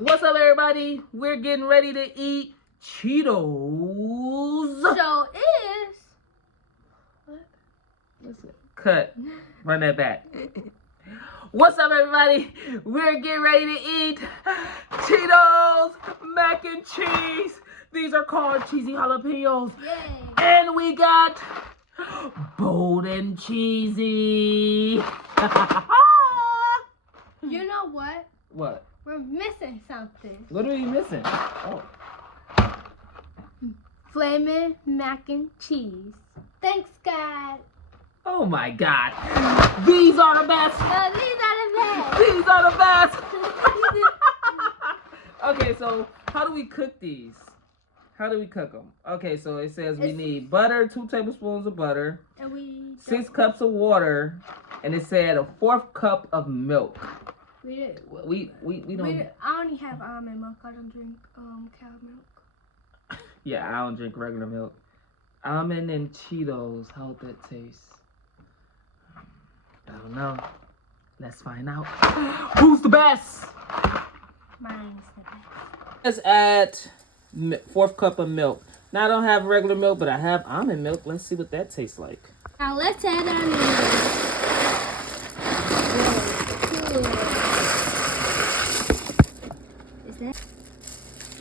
What's up, everybody? We're getting ready to eat Cheetos. So is what? Listen, cut. Run that back. What's up, everybody? We're getting ready to eat Cheetos Mac and Cheese. These are called cheesy jalapenos. Yay. And we got bold and cheesy. You know what? What? We're missing something. What are we missing? Oh. Flamin Mac and Cheese. Thanks, God. Oh my God. These are the best. No, these are the best. These are the best. Okay, so how do we cook these? How do we cook them? Okay, so it says we need butter, 2 tablespoons of butter, and 6 cups of water, and it said a 4th cup of milk. We don't. I only have almond milk. I don't drink cow milk. Yeah, I don't drink regular milk. Almond and Cheetos. How would that taste? I don't know. Let's find out. Who's the best? Mine's the best. Let's add 4th cup of milk. Now I don't have regular milk, but I have almond milk. Let's see what that tastes like. Now let's add our milk. Is that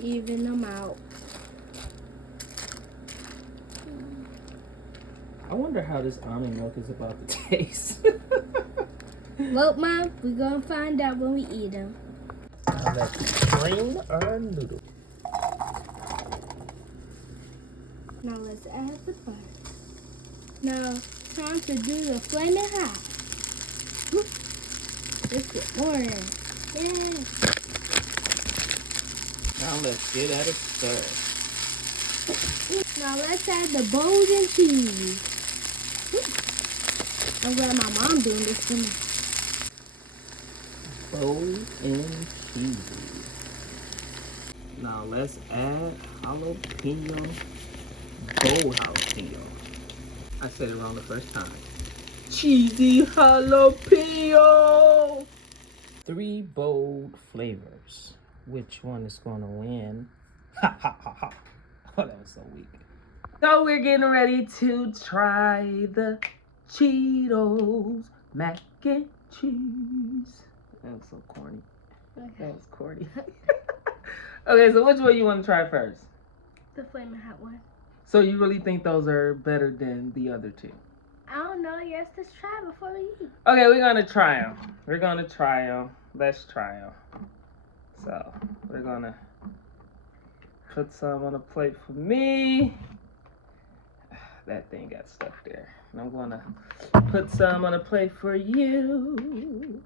even them out? I wonder how this almond milk is about to taste. Well, Mom, we're gonna find out when we eat them. Now let's drain our noodle. Now let's add the butter. Now, time to do the Flamin Hot. Let's get more in. Yeah. Now let's get at it stir. Now let's add the bones and cheese. I'm glad my mom doing this for me. Bold and cheesy. Now let's add jalapeno. Bold jalapeno. I said it wrong the first time. Cheesy jalapeno. 3 bold flavors. Which one is gonna win? Ha ha ha ha. Oh, that was so weak. So we're getting ready to try the Cheetos Mac and Cheese. That was so corny. Okay. That was corny. Okay, so which one you want to try first? The Flamin Hot one. So you really think those are better than the other 2? I don't know. Yes, let's try before we eat. Okay, we're going to try them. We're going to try them. Let's try them. So we're going to put some on a plate for me. That thing got stuck there. And I'm going to put some on a plate for you.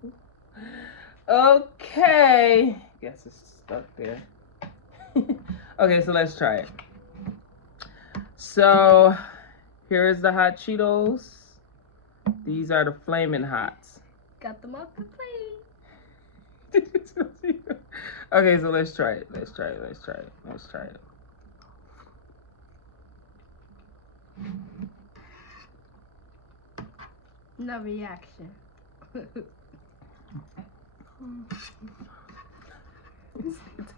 Okay. Guess it's stuck there. Okay, so let's try it. So here is the hot Cheetos. These are the Flamin' Hots. Got them off the plate. Okay, so let's try it. Let's try it. Let's try it. Let's try it. No reaction. It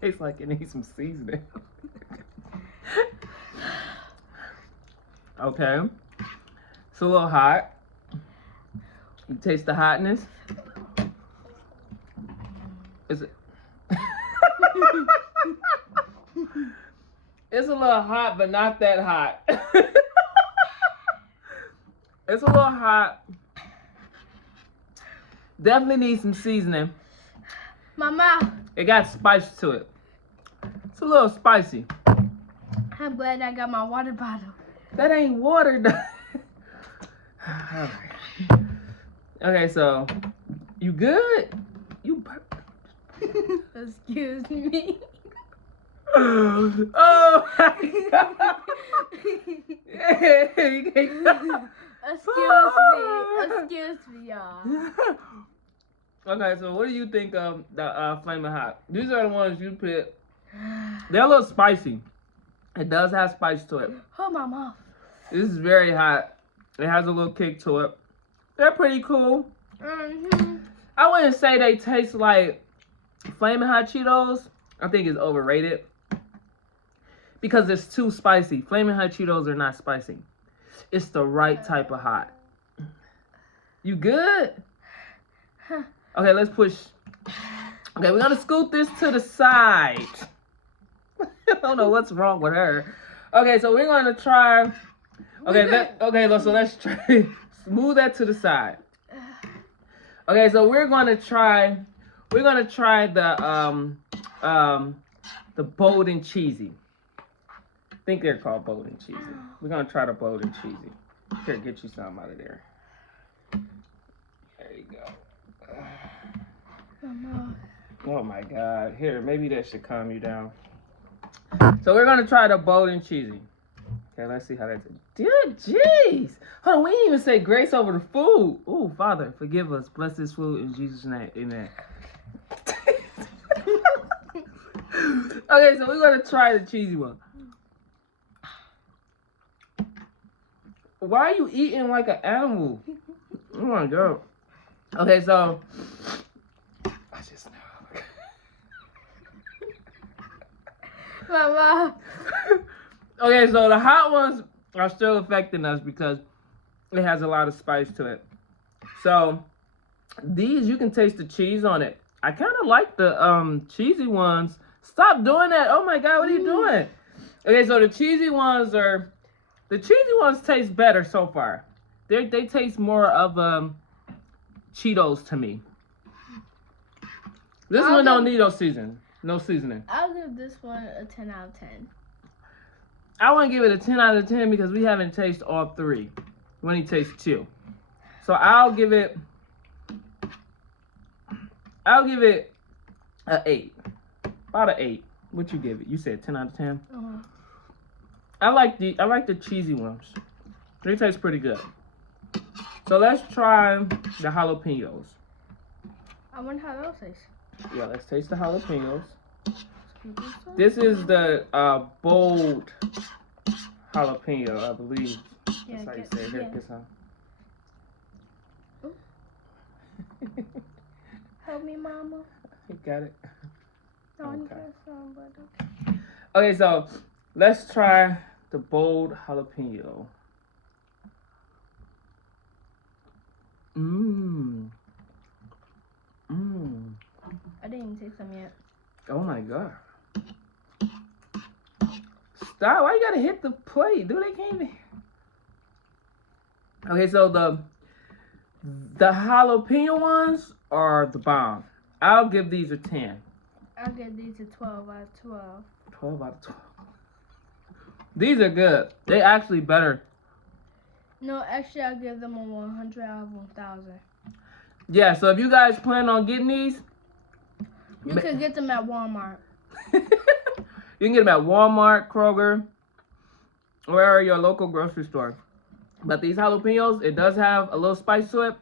tastes like it needs some seasoning. Okay. It's a little hot. You taste the hotness? Is it? It's a little hot, but not that hot. It's a little hot. Definitely needs some seasoning. My mouth. It got spice to it. It's a little spicy. I'm glad I got my water bottle. That ain't water. Okay, so you good? You. Excuse me. Oh my God. Excuse me, y'all. Okay, so what do you think of the Flamin' Hot? These are the ones you picked. They're a little spicy. It does have spice to it. Oh, my mouth. This is very hot. It has a little kick to it. They're pretty cool. Mm-hmm. I wouldn't say they taste like Flamin' Hot Cheetos, I think it's overrated because it's too spicy. Flamin' Hot Cheetos are not spicy. It's the right type of hot. You good? Okay, let's push. Okay, we're gonna scoot this to the side. I don't know what's wrong with her. Okay, so we're gonna try. Okay, so let's try. Move that to the side. Okay, so we're gonna try the bold and cheesy. I think they're called bold and cheesy. We're gonna try the bold and cheesy. Here, get you some out of there. There you go. Oh my God. Here, maybe that should calm you down. So we're gonna try the bold and cheesy. Okay, let's see how that's. Dude, jeez. Hold on, we didn't even say grace over the food. Oh, Father, forgive us. Bless this food in Jesus' name. Amen. Okay, so we're gonna try the cheesy one. Why are you eating like an animal? Oh my God. Okay, so I just know. Mama. Okay, so the hot ones are still affecting us because it has a lot of spice to it. So these, you can taste the cheese on it. I kind of like the cheesy ones. Stop doing that. Oh my God, what are you doing? Okay, so the cheesy ones taste better so far. They taste more of Cheetos to me. This one don't need no seasoning. I'll give this one a 10 out of 10. I want to give it a 10 out of 10 because we haven't tasted all three. We only taste two. So I'll give it an 8. About an 8. What you give it? You said 10 out of 10? Uh-huh. I like the cheesy ones. They taste pretty good. So let's try the jalapenos. I wonder how those taste. Yeah, let's taste the jalapenos. This is the bold jalapeno, I believe. Yeah, That's how you say it. Here, get some. Help me, Mama. You got it? No, I need Okay. some, but okay. Okay, so let's try the bold jalapeno. I didn't even taste them yet. Oh my God. Stop. Why you gotta hit the plate? Dude, they can't even. Okay, so the jalapeno ones are the bomb. I'll give these a 10. I'll give these a 12 out of 12. 12 out of 12. These are good. They actually better. No, actually, I'll give them a 100 out of 1,000. Yeah, so if you guys plan on getting these, You can get them at Walmart. you can get them at Walmart, Kroger, or your local grocery store. But these jalapenos, it does have a little spice to it,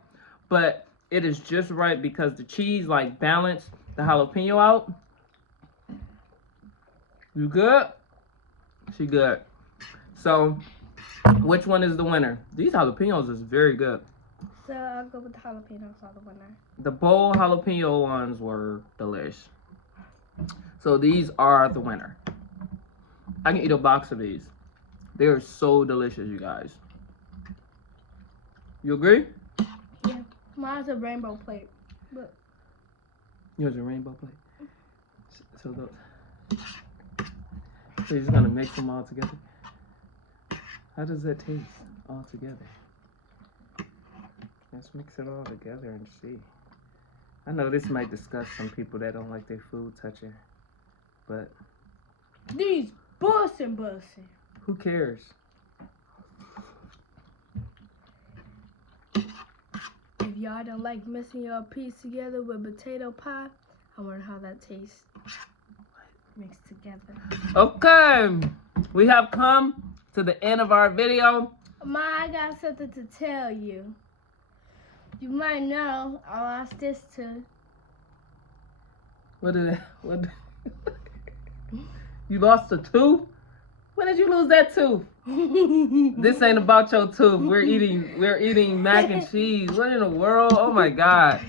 but it is just right because the cheese like balanced the jalapeno out. You good? She good. So, which one is the winner? These jalapenos is very good. So I'll go with the jalapenos for the winner. The bold jalapeno ones were delish. So these are the winner. I can eat a box of these. They are so delicious, you guys. You agree? Yeah. Mine's a rainbow plate. But Yours a rainbow plate. So those. So you're just gonna mix them all together. How does that taste all together? Let's mix it all together and see. I know this might disgust some people that don't like their food touching, but these bussin'. who cares? If y'all don't like mixing your peas together with potato pie, I wonder how that tastes mixed together. Okay, we have come to the end of our video. Ma, I got something to tell you. You might know I lost this too. What? You lost a tooth? When did you lose that tooth? This ain't about your tooth. We're eating mac and cheese. What in the world? Oh my God.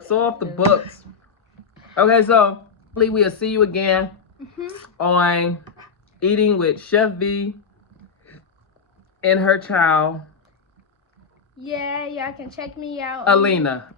So off the books. Okay, so We'll see you again on Eating with Chef V and her child, Yeah, y'all can check me out. Alina.